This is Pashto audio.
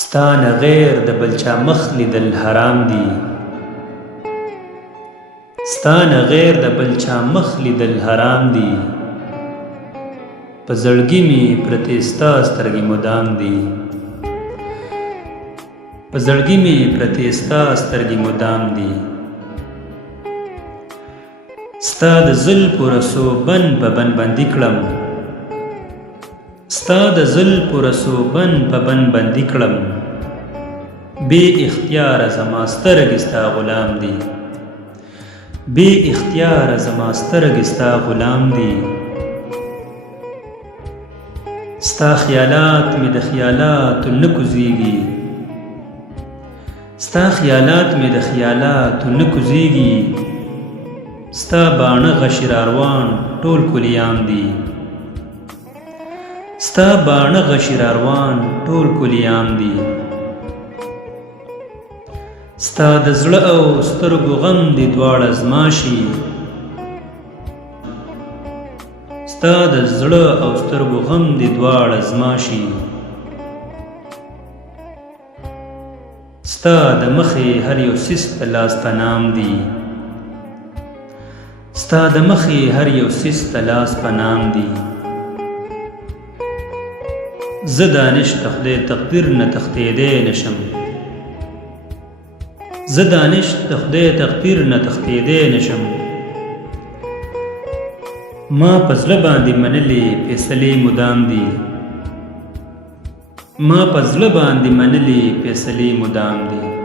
ستانه غیر د بل چا مخ لیدل حرام دي. ستانه غیر د بل چا مخ لیدل حرام دي. په زړګي مې پرتې ستا سترګې مدام دي. په زړګي مې پرتې ستا سترګې مدام دي. ستا د زلفو رسو بند په بند بندي کړم. ستا د زلفو رسو بند په بند بندي کړم. بې اختیاره زما سترګې ستا غلام دي. بې اختیاره زما سترګې ستا غلام دي. ستا خیالات مې د خیالاتو نه کوزیږي. ستا خیالات مې د خیالاتو نه کوزیږي. ستا باڼه غشي راروان ټول کلیام دي. ستا باڼه غشي راروان ټول کلیام دي. ستا د زړه او سترګو غم دي دواړه زما شي. ستا د زړه او سترګو غم دي دواړه زما شي. ستا د مخې هر یو سیس په لاس په نام دي. ستا د مخې هر یو سیس په لاس په نام دي. زه دانش د خدای تقدیر نه تښتېدی نشم. زه دانش د خدای تقدیر نه تښتېدی نشم. ما په زړه باندې منلې فیصلې مدام دي. ما په زړه باندې منلې فیصلې مدام دي.